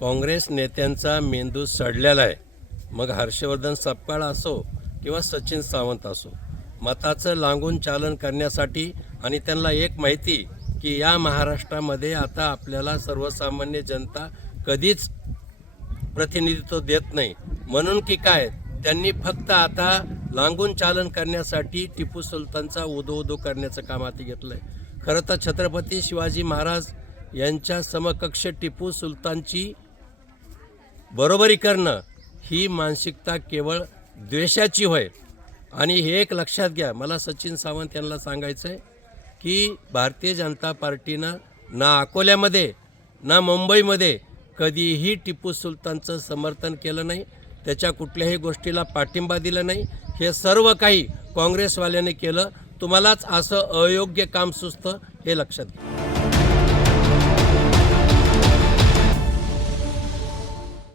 काँग्रेस नेत्यांचा मेंदू सडलेला आहे। मग हर्षवर्धन सपकाळ असो किंवा सचिन सावंत असो, मताचं लांगून चालन करण्यासाठी आणि त्यांना एक माहिती की या महाराष्ट्रामध्ये आता आपल्याला सर्वसामान्य जनता कधीच प्रतिनिधित्व देत नाही, म्हणून की काय त्यांनी फक्त आता लांगून चालन करण्यासाठी टिपू सुलतानचा उदो करण्याचं काम हाती घेतलं आहे। खरं तर छत्रपती शिवाजी महाराज यांच्या समकक्ष टिपू सुलतानची बरोबरी करणं ही मानसिकता केवळ द्वेषाची होय। आणि हे एक लक्षात घ्या, मला सचिन सावंत यांना सांगायचं आहे की भारतीय जनता पार्टीनं ना अकोल्यामध्ये ना मुंबईमध्ये कधीही टिपू सुलतानचं समर्थन केलं नाही, त्याच्या कुठल्याही गोष्टीला पाठिंबा दिला नाही। हे सर्व काही काँग्रेसवाल्याने केलं। तुम्हालाच असं अयोग्य काम सुचतं हे लक्षात घ्या।